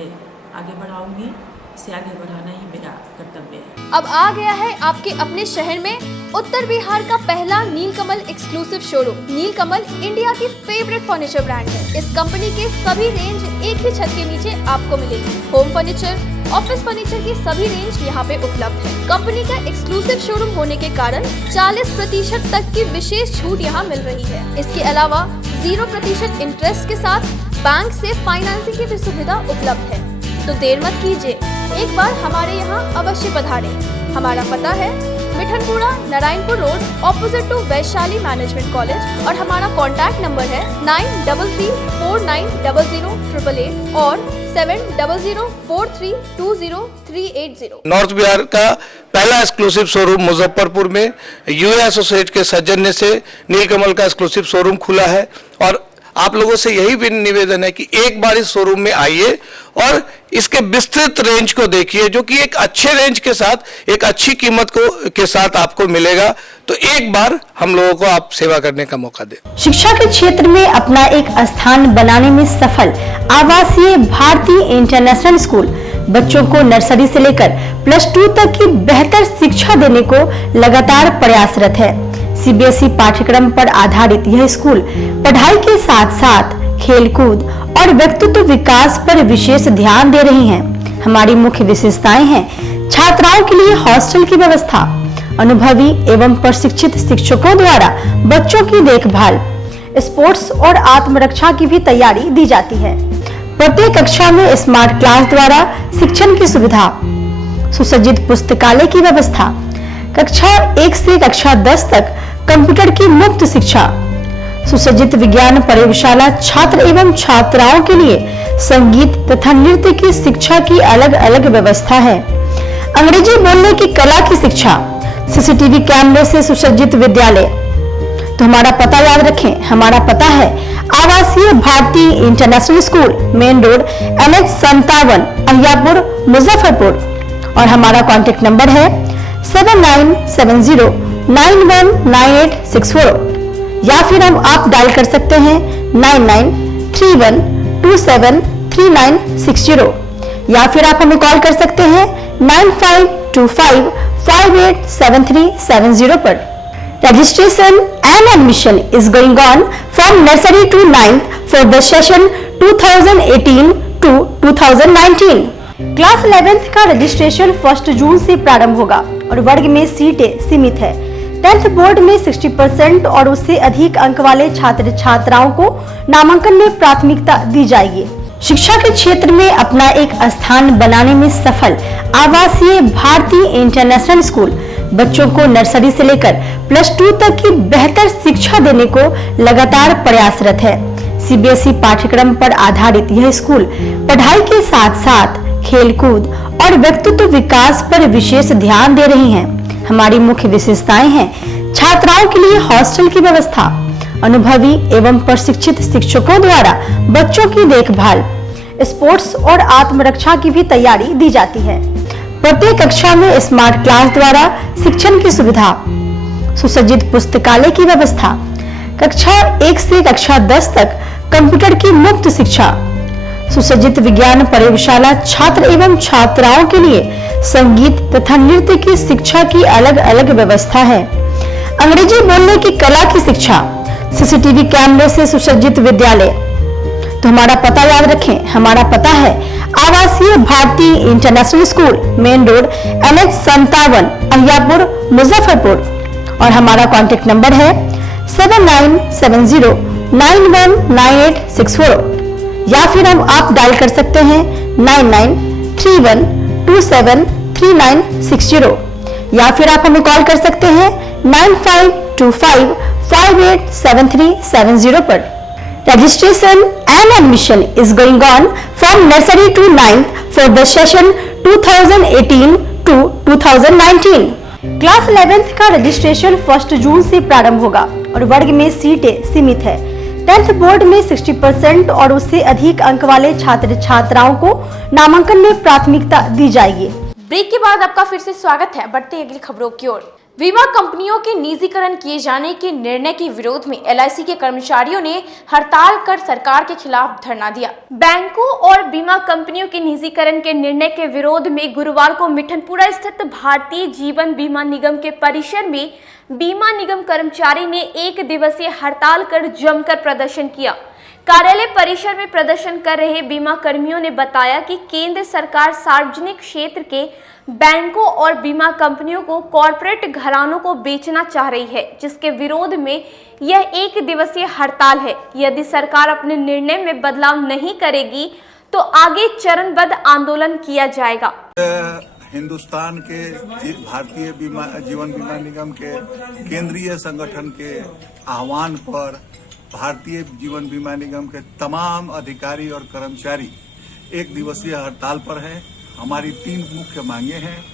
आगे बढ़ाऊँगी, इसे आगे बढ़ाना ही मेरा कर्तव्य है। अब आ गया है आपके अपने शहर में उत्तर बिहार का पहला नीलकमल एक्सक्लूसिव शोरूम। नीलकमल इंडिया की फेवरेट फर्नीचर ब्रांड है। इस कंपनी के सभी रेंज एक ही छत के नीचे आपको मिलेगी। होम फर्नीचर, ऑफिस फर्नीचर की सभी रेंज यहाँ पे उपलब्ध है। कंपनी का एक्सक्लूसिव शोरूम होने के कारण 40% तक की विशेष छूट यहाँ मिल रही है। इसके अलावा 0% इंटरेस्ट के साथ बैंक से फाइनेंसिंग की भी सुविधा उपलब्ध है। तो देर मत कीजिए, एक बार हमारे यहाँ अवश्य पधारें। हमारा पता है Mithanpura, Narayanpur road, opposite to Vaishali management college, और हमारा कॉन्टैक्ट नंबर है 9334900888 और 7004320380। नॉर्थ बिहार का पहला एक्सक्लूसिव शोरूम मुजफ्फरपुर में यूए एसोसिएट के सौजन्य से नीलकमल का एक्सक्लूसिव शोरूम खुला है। और आप लोगों से यही भी निवेदन है कि एक बार इस शोरूम में आइए और इसके विस्तृत रेंज को देखिए, जो कि एक अच्छे रेंज के साथ एक अच्छी कीमत के साथ आपको मिलेगा। तो एक बार हम लोगों को आप सेवा करने का मौका दें। शिक्षा के क्षेत्र में अपना एक स्थान बनाने में सफल आवासीय भारतीय इंटरनेशनल स्कूल बच्चों को नर्सरी से लेकर +2 तक की बेहतर शिक्षा देने को लगातार प्रयासरत है। CBSE पाठ्यक्रम पर आधारित यह स्कूल पढ़ाई के साथ साथ खेलकूद और व्यक्तित्व विकास पर विशेष ध्यान दे रही हैं। हमारी मुख्य विशेषताएं हैं छात्राओं के लिए हॉस्टल की व्यवस्था, अनुभवी एवं प्रशिक्षित शिक्षकों द्वारा बच्चों की देखभाल, स्पोर्ट्स और आत्मरक्षा की भी तैयारी दी जाती है। प्रत्येक कक्षा में स्मार्ट क्लास द्वारा शिक्षण की सुविधा, सुसज्जित पुस्तकालय की व्यवस्था, कक्षा 1 से कक्षा 10 तक कंप्यूटर की मुफ्त शिक्षा, सुसज्जित विज्ञान प्रयोगशाला, छात्र एवं छात्राओं के लिए संगीत तथा नृत्य की शिक्षा की अलग अलग व्यवस्था है। अंग्रेजी बोलने की कला की शिक्षा, सीसीटीवी कैमरे से सुसज्जित विद्यालय। तो हमारा पता याद रखें, हमारा पता है आवासीय Bharati international school, main road NH 57, Ahiyapur, Muzaffarpur. और हमारा कॉन्टेक्ट नंबर है 7970919864 या फिर आप डायल कर सकते हैं 9931273960 या फिर आप हमें कॉल कर सकते हैं 9525587370 पर। Registration and admission is going on from nursery to 9th for the session 2018 to 2019. Class 11th का रजिस्ट्रेशन 1 जून से प्रारंभ होगा और वर्ग में सीटें सीमित है। 10th बोर्ड में 60% और उससे अधिक अंक वाले छात्र छात्राओं को नामांकन में प्राथमिकता दी जाएगी। शिक्षा के क्षेत्र में अपना एक स्थान बनाने में सफल आवासीय भारती इंटरनेशनल स्कूल बच्चों को नर्सरी से लेकर +2 तक की बेहतर शिक्षा देने को लगातार प्रयासरत है। CBSE पाठ्यक्रम पर आधारित यह स्कूल पढ़ाई के साथ साथ खेलकूद और व्यक्तित्व विकास पर विशेष ध्यान दे रही हैं। हमारी मुख्य विशेषताएं हैं छात्राओं के लिए हॉस्टल की व्यवस्था, अनुभवी एवं प्रशिक्षित शिक्षकों द्वारा बच्चों की देखभाल, स्पोर्ट्स और आत्मरक्षा की भी तैयारी दी जाती है। प्रत्येक कक्षा में स्मार्ट क्लास द्वारा शिक्षण की सुविधा, सुसज्जित पुस्तकालय की व्यवस्था, कक्षा 1 से कक्षा 10 तक कंप्यूटर की मुफ्त शिक्षा, सुसज्जित विज्ञान प्रयोगशाला, छात्र एवं छात्राओं के लिए संगीत तथा नृत्य की शिक्षा की अलग अलग व्यवस्था है। अंग्रेजी बोलने की कला की शिक्षा, सीसीटीवी कैमरे से सुसज्जित विद्यालय। तो हमारा पता याद रखें, हमारा पता है आवासीय Bharati international school, main road NH 57, Ahiyapur, Muzaffarpur. और हमारा कॉन्टेक्ट नंबर है 7970919864 या फिर आप डायल कर सकते हैं 9931273960 या फिर आप हमें कॉल कर सकते हैं 9525587370 पर। Registration and admission is going on from nursery to 9th for the session 2018 to 2019. Class 11th का रजिस्ट्रेशन 1 जून से प्रारंभ होगा और वर्ग में सीटें सीमित है। 10th बोर्ड में 60% और उससे अधिक अंक वाले छात्र छात्राओं को नामांकन में प्राथमिकता दी जाएगी। ब्रेक के बाद आपका फिर से स्वागत है। बढ़ते अगली खबरों की ओर। बीमा कंपनियों के निजीकरण किए जाने के निर्णय के विरोध में LIC के कर्मचारियों ने हड़ताल कर सरकार के खिलाफ धरना दिया। बैंकों और बीमा कंपनियों के निजीकरण के निर्णय के विरोध में गुरुवार को मिठनपुरा स्थित भारतीय जीवन बीमा निगम के परिसर में बीमा निगम कर्मचारी ने 1 दिवसीय हड़ताल कर जमकर प्रदर्शन किया। कार्यालय परिसर में प्रदर्शन कर रहे बीमा कर्मियों ने बताया कि केंद्र सरकार सार्वजनिक क्षेत्र के बैंकों और बीमा कंपनियों को कॉरपोरेट घरानों को बेचना चाह रही है, जिसके विरोध में यह 1 दिवसीय हड़ताल है। यदि सरकार अपने निर्णय में बदलाव नहीं करेगी तो आगे चरणबद्ध आंदोलन किया जाएगा। हिंदुस्तान के भारतीय जीवन बीमा निगम के केंद्रीय संगठन के आह्वान पर भारतीय जीवन बीमा निगम के तमाम अधिकारी और कर्मचारी 1 दिवसीय हड़ताल पर हैं। हमारी 3 मुख्य मांगे हैं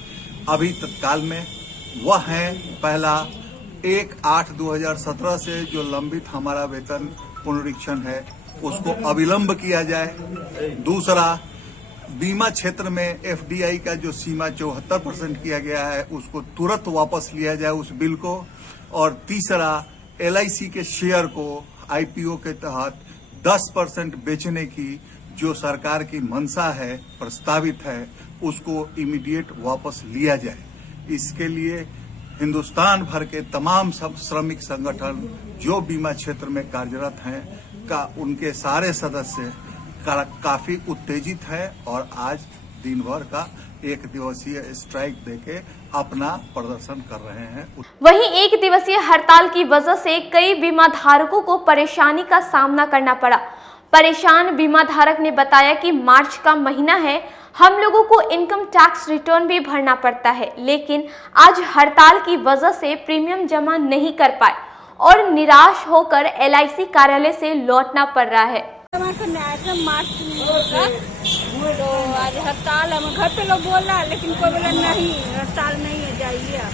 अभी तत्काल में। वह है, पहला 1/8/2017 से जो लंबित हमारा वेतन पुनरीक्षण है उसको अविलंब किया जाए। दूसरा, बीमा क्षेत्र में FDI का जो सीमा 74% किया गया है उसको तुरंत वापस लिया जाए उस बिल को। और तीसरा, LIC के शेयर को IPO के तहत 10% बेचने की जो सरकार की मंशा है, प्रस्तावित है, उसको इमीडिएट वापस लिया जाए। इसके लिए हिंदुस्तान भर के तमाम सब श्रमिक संगठन जो बीमा क्षेत्र में कार्यरत हैं का उनके सारे सदस्य काफी उत्तेजित है और आज दिन भर का 1 दिवसीय स्ट्राइक देके अपना प्रदर्शन कर रहे हैं। वहीं 1 दिवसीय हड़ताल की वजह से कई बीमा धारकों को परेशानी का सामना करना पड़ा। परेशान बीमा धारक ने बताया कि मार्च का महीना है, हम लोगों को इनकम टैक्स रिटर्न भी भरना पड़ता है, लेकिन आज हड़ताल की वजह से प्रीमियम जमा नहीं कर पाए और निराश होकर LIC कार्यालय से लौटना पड़ रहा है। मार्च तो आज हड़ताल, हम घर पे लोग बोल रहा है लेकिन कोई बोला नहीं हड़ताल नहीं है, जाइए आप।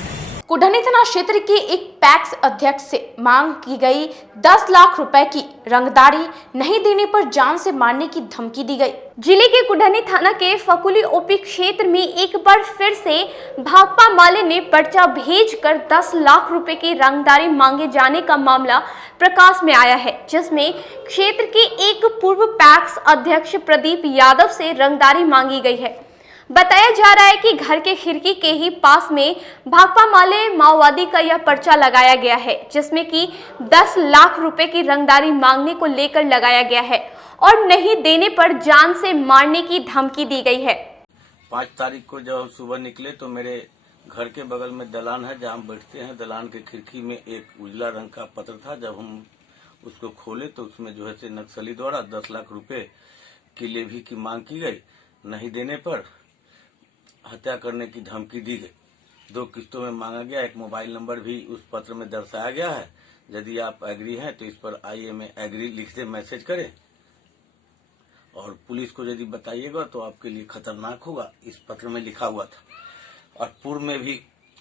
कुढ़नी थाना क्षेत्र के एक पैक्स अध्यक्ष से मांग की गई 10 लाख रुपए की रंगदारी नहीं देने पर जान से मारने की धमकी दी गई। जिले के कुढ़नी थाना के फकुली ओपी क्षेत्र में एक बार फिर से भाकपा माले ने पर्चा भेजकर 10 लाख रुपए की रंगदारी मांगे जाने का मामला प्रकाश में आया है, जिसमें क्षेत्र के एक पूर्व पैक्स अध्यक्ष प्रदीप यादव से रंगदारी मांगी गई है। बताया जा रहा है कि घर के खिड़की के ही पास में भाकपा माले माओवादी का यह पर्चा लगाया गया है, जिसमें कि 10 लाख रुपए की रंगदारी मांगने को लेकर लगाया गया है और नहीं देने पर जान से मारने की धमकी दी गई है। 5 तारीख को जब हम सुबह निकले तो मेरे घर के बगल में दलान है जहाँ हम बैठते हैं, दलान के खिड़की में एक उजला रंग का पत्र था। जब हम उसको खोले तो उसमें जो है से नक्सली द्वारा 10 लाख रुपए की लेवी की मांग की गई। नहीं देने पर हत्या करने की धमकी दी गई। 2 किस्तों में मांगा गया। एक मोबाइल नंबर भी उस पत्र में दर्शाया गया है। यदि आप एग्री हैं तो इस पर आइए में एग्री लिख के मैसेज करें और पुलिस को यदि बताइएगा तो आपके लिए खतरनाक होगा, इस पत्र में लिखा हुआ था। और पूर्व में भी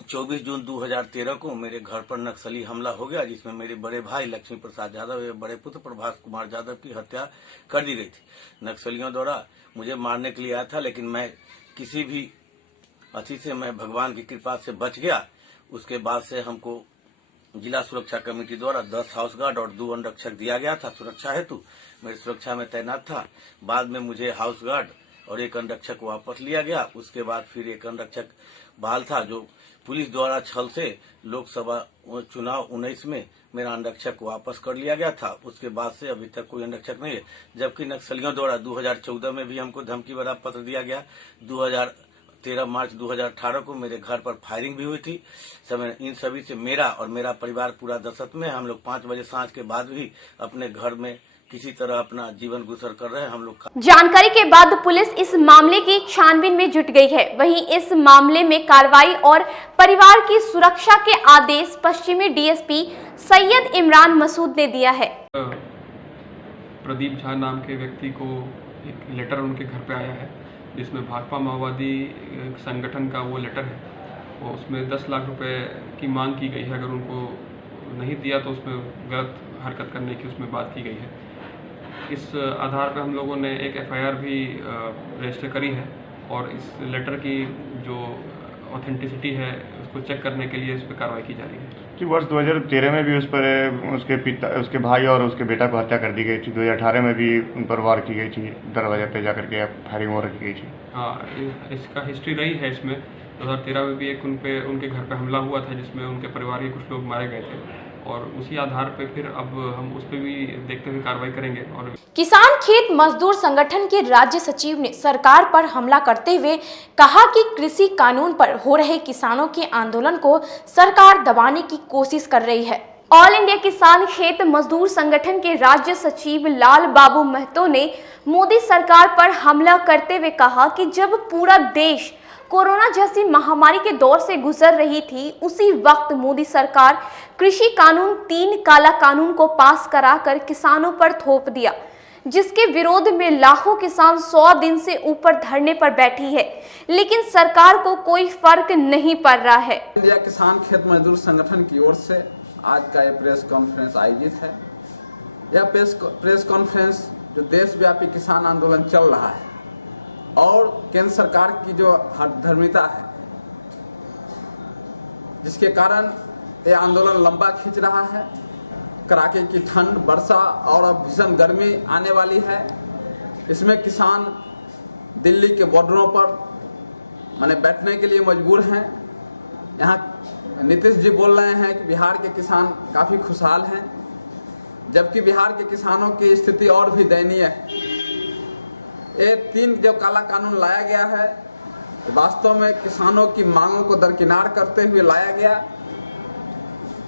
24 जून 2013 को मेरे घर पर नक्सली हमला हो गया, जिसमें मेरे बड़े भाई लक्ष्मी प्रसाद यादव एवं बड़े पुत्र प्रभास कुमार यादव की हत्या कर दी गई थी। नक्सलियों द्वारा मुझे मारने के लिए आया था, लेकिन मैं किसी भी अति से मैं भगवान की कृपा से बच गया। उसके बाद से हमको जिला सुरक्षा कमेटी द्वारा 10 हाउस गार्ड और 2 अंगरक्षक दिया गया था सुरक्षा हेतु। मेरी सुरक्षा में तैनात था। बाद में मुझे हाउस गार्ड और 1 अंगरक्षक वापस लिया गया। उसके बाद फिर 1 अंगरक्षक बहाल था, जो पुलिस द्वारा छल से लोकसभा चुनाव 19 में मेरा अंगरक्षक वापस कर लिया गया था। उसके बाद से अभी तक कोई अंगरक्षक नहीं है, जबकि नक्सलियों द्वारा 2014 में भी हमको धमकी भरा पत्र दिया गया। 13 मार्च 2018 को मेरे घर पर फायरिंग भी हुई थी। समय इन सभी से मेरा और मेरा परिवार पूरा दहशत में। हम लोग 5 बजे सांझ के बाद भी अपने घर में किसी तरह अपना जीवन गुजर कर रहे हैं। हम लोग जानकारी के बाद पुलिस इस मामले की छानबीन में जुट गई है। वहीं इस मामले में कार्रवाई और परिवार की सुरक्षा के आदेश पश्चिमी DSP सैयद इमरान मसूद ने दिया है। प्रदीप झा नाम के व्यक्ति को एक लेटर उनके घर पे आया है, जिसमें भाकपा माओवादी संगठन का वो लेटर है और उसमें 10 लाख रुपए की मांग की गई है। अगर उनको नहीं दिया तो उसमें गलत हरकत करने की उसमें बात की गई है। इस आधार पर हम लोगों ने एक FIR भी रजिस्टर करी है और इस लेटर की जो ऑथेंटिसिटी है उसको चेक करने के लिए इस पर कार्रवाई की जा रही है। कि वर्ष 2013 में भी उस पर उसके भाई और उसके बेटा को हत्या कर दी गई थी। 2018 में भी उन पर वार की गई थी, दरवाजा पे जाकर के फायरिंग हो रखी गई थी। हाँ, इसका हिस्ट्री रही है। इसमें 2013 में भी एक उनके घर पे हमला हुआ था, जिसमें उनके परिवार के कुछ लोग मारे गए थे और उसी आधार पे फिर अब हम उस पर भी देखते हुए कार्रवाई करेंगे। और किसान खेत मजदूर संगठन के राज्य सचिव ने सरकार पर हमला करते हुए कहा कि कृषि कानून पर हो रहे किसानों के आंदोलन को सरकार दबाने की कोशिश कर रही है। ऑल इंडिया किसान खेत मजदूर संगठन के राज्य सचिव लाल बाबू महतो ने मोदी सरकार पर हमला करते हुए कहा कि जब पूरा देश कोरोना जैसी महामारी के दौर से गुजर रही थी, उसी वक्त मोदी सरकार कृषि कानून 3 काला कानून को पास कराकर किसानों पर थोप दिया, जिसके विरोध में लाखों किसान 100 दिन से ऊपर धरने पर बैठी है, लेकिन सरकार को कोई फर्क नहीं पड़ रहा है। इंडिया किसान खेत मजदूर संगठन की ओर से आज का ये प्रेस कॉन्फ्रेंस आयोजित है। यह प्रेस कॉन्फ्रेंस जो देशव्यापी किसान आंदोलन चल रहा है और केंद्र सरकार की जो हठधर्मिता है, जिसके कारण यह आंदोलन लंबा खींच रहा है। कड़ाके की ठंड, वर्षा और अब भीषण गर्मी आने वाली है। इसमें किसान दिल्ली के बॉर्डरों पर माने बैठने के लिए मजबूर हैं। यहाँ नीतीश जी बोल रहे हैं कि बिहार के किसान काफ़ी खुशहाल हैं, जबकि बिहार के किसानों की स्थिति और भी दयनीय है। ये 3 जो काला कानून लाया गया है वास्तव में किसानों की मांगों को दरकिनार करते हुए लाया गया।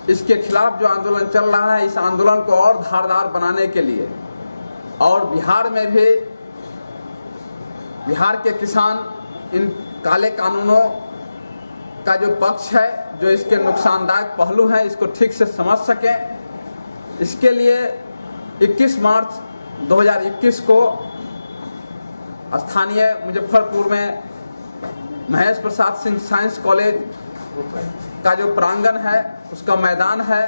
इसके खिलाफ जो आंदोलन चल रहा है, इस आंदोलन को और धारदार बनाने के लिए और बिहार में भी बिहार के किसान इन काले कानूनों का जो पक्ष है, जो इसके नुकसानदायक पहलू हैं, इसको ठीक से समझ सकें। इसके लिए 21 मार्च 2021 को स्थानीय मुजफ्फरपुर में महेश प्रसाद सिंह साइंस कॉलेज का जो प्रांगण है, उसका मैदान है,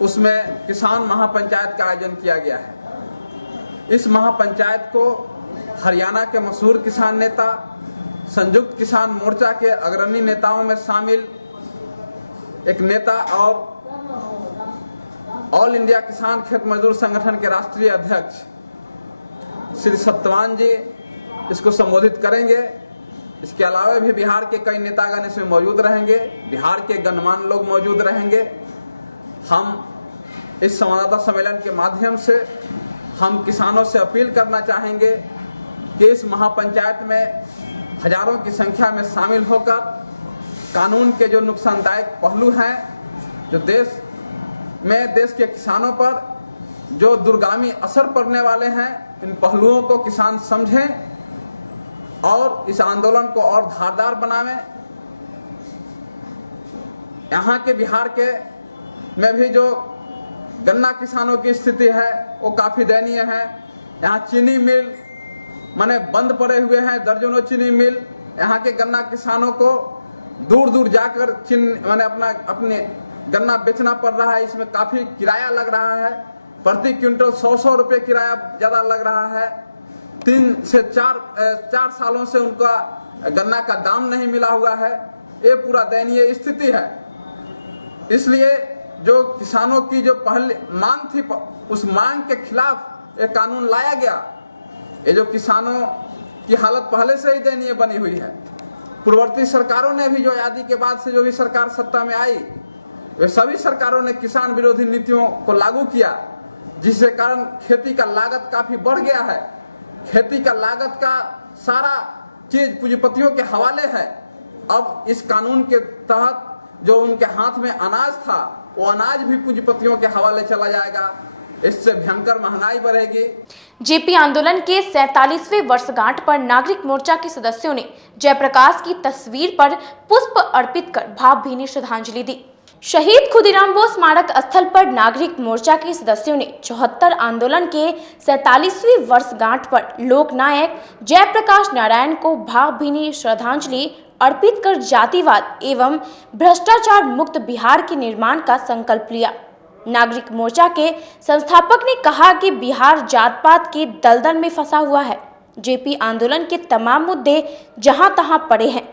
उसमें किसान महापंचायत का आयोजन किया गया है। इस महापंचायत को हरियाणा के मशहूर किसान नेता, संयुक्त किसान मोर्चा के अग्रणी नेताओं में शामिल एक नेता और ऑल इंडिया किसान खेत मजदूर संगठन के राष्ट्रीय अध्यक्ष श्री सत्यवान जी इसको संबोधित करेंगे। इसके अलावा भी बिहार के कई नेतागण इसमें मौजूद रहेंगे, बिहार के गणमान्य लोग मौजूद रहेंगे। हम इस संवाददाता सम्मेलन के माध्यम से हम किसानों से अपील करना चाहेंगे कि इस महापंचायत में हजारों की संख्या में शामिल होकर कानून के जो नुकसानदायक पहलू हैं, जो देश के किसानों पर जो दूरगामी असर पड़ने वाले हैं, इन पहलुओं को किसान समझें और इस आंदोलन को और धारदार बनावें। यहाँ के बिहार के में भी जो गन्ना किसानों की स्थिति है वो काफी दयनीय है। यहाँ चीनी मिल माने बंद पड़े हुए हैं, दर्जनों चीनी मिल। यहाँ के गन्ना किसानों को दूर दूर जाकर माने अपने गन्ना बेचना पड़ रहा है। इसमें काफी किराया लग रहा है, प्रति क्विंटल 100 रुपये किराया ज्यादा लग रहा है। 3 से 4 सालों से उनका गन्ना का दाम नहीं मिला हुआ है। ये पूरा दयनीय स्थिति है। इसलिए जो किसानों की जो पहले मांग थी, उस मांग के खिलाफ एक कानून लाया गया। ये जो किसानों की हालत पहले से ही दयनीय बनी हुई है। पूर्ववर्ती सरकारों ने भी जो आजादी के बाद से जो भी सरकार सत्ता में आई, वे सभी सरकारों ने किसान विरोधी नीतियों को लागू किया, जिसके कारण खेती का लागत काफी बढ़ गया है। खेती का लागत का सारा चीज पूंजीपतियों के हवाले है। अब इस कानून के तहत जो उनके हाथ में अनाज था, वो अनाज भी पूंजीपतियों के हवाले चला जाएगा। इससे भयंकर महंगाई बढ़ेगी। जेपी आंदोलन के 47वें वर्षगांठ पर नागरिक मोर्चा के सदस्यों ने जयप्रकाश की तस्वीर पर पुष्प अर्पित कर भावभीनी श्रद्धांजलि दी। शहीद खुदीराम बोस स्मारक स्थल पर नागरिक मोर्चा के सदस्यों ने 74 आंदोलन के 47वीं वर्षगांठ पर लोकनायक जयप्रकाश नारायण को भावभीनी श्रद्धांजलि अर्पित कर जातिवाद एवं भ्रष्टाचार मुक्त बिहार के निर्माण का संकल्प लिया। नागरिक मोर्चा के संस्थापक ने कहा कि बिहार जात पात के दलदल में फंसा हुआ है। जेपी आंदोलन के तमाम मुद्दे जहां तहां पड़े हैं।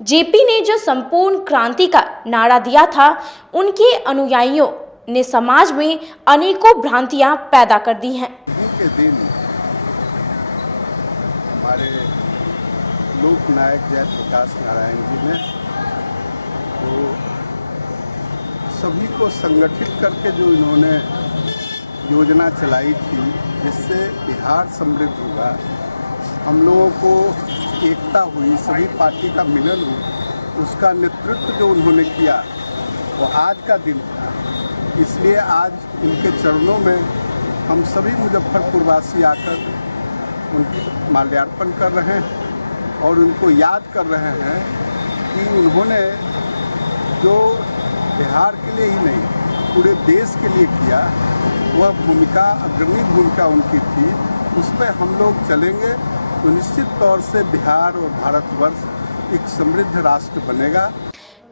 जेपी ने जो संपूर्ण क्रांति का नारा दिया था, उनके अनुयायियों ने समाज में अनेकों भ्रांतियां पैदा कर दी हैं। के दिन हमारे लोकनायक जयप्रकाश नारायण जी ने तो सभी को संगठित करके जो इन्होंने योजना चलाई थी, जिससे बिहार समृद्ध हुआ, हम लोगों को एकता हुई, सभी पार्टी का मिलन हुआ, उसका नेतृत्व जो उन्होंने किया वो आज का दिन था। इसलिए आज इनके चरणों में हम सभी मुजफ्फरपुर वासी आकर उनकी माल्यार्पण कर रहे हैं और उनको याद कर रहे हैं कि उन्होंने जो बिहार के लिए ही नहीं पूरे देश के लिए किया, वह भूमिका अग्रणी भूमिका उनकी थी। उस पर हम लोग चलेंगे तो निश्चित तौर से बिहार और भारतवर्ष एक समृद्ध राष्ट्र बनेगा।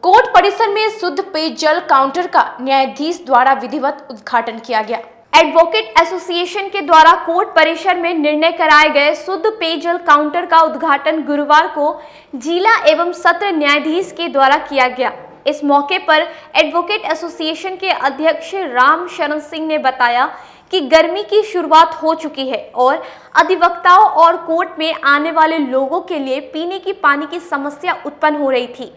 कोर्ट परिसर में शुद्ध पेयजल काउंटर का न्यायाधीश द्वारा विधिवत उद्घाटन किया गया। एडवोकेट एसोसिएशन के द्वारा कोर्ट परिसर में निर्णय कराए गए शुद्ध पेयजल काउंटर का उद्घाटन गुरुवार को जिला एवं सत्र न्यायाधीश के द्वारा किया गया। इस मौके पर एडवोकेट एसोसिएशन के अध्यक्ष राम शरण सिंह ने बताया कि गर्मी की शुरुआत हो चुकी है और अधिवक्ताओं और कोर्ट में आने वाले लोगों के लिए पीने की पानी की समस्या उत्पन्न हो रही थी।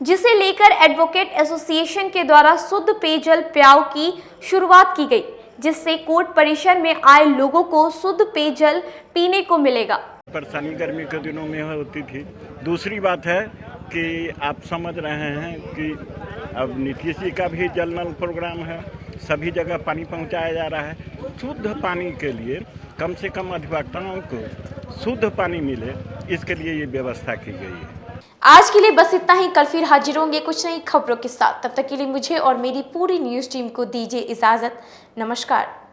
जिसे लेकर एडवोकेट एसोसिएशन के द्वारा शुद्ध पेयजल प्याऊ की शुरुआत की गई, जिससे कोर्ट परिसर में आए लोगों को शुद्ध पेयजल पीने को मिलेगा। परेशानी गर्मी के दिनों में होती थी। दूसरी बात है कि आप समझ रहे हैं कि अब नीतीश जी का भी जल नल प्रोग्राम है, सभी जगह पानी पहुंचाया जा रहा है। शुद्ध पानी के लिए कम से कम अधिवक्ताओं को शुद्ध पानी मिले, इसके लिए ये व्यवस्था की गई है। आज के लिए बस इतना ही। कल फिर हाजिर होंगे कुछ नई खबरों के साथ। तब तक के लिए मुझे और मेरी पूरी न्यूज़ टीम को दीजिए इजाज़त। नमस्कार।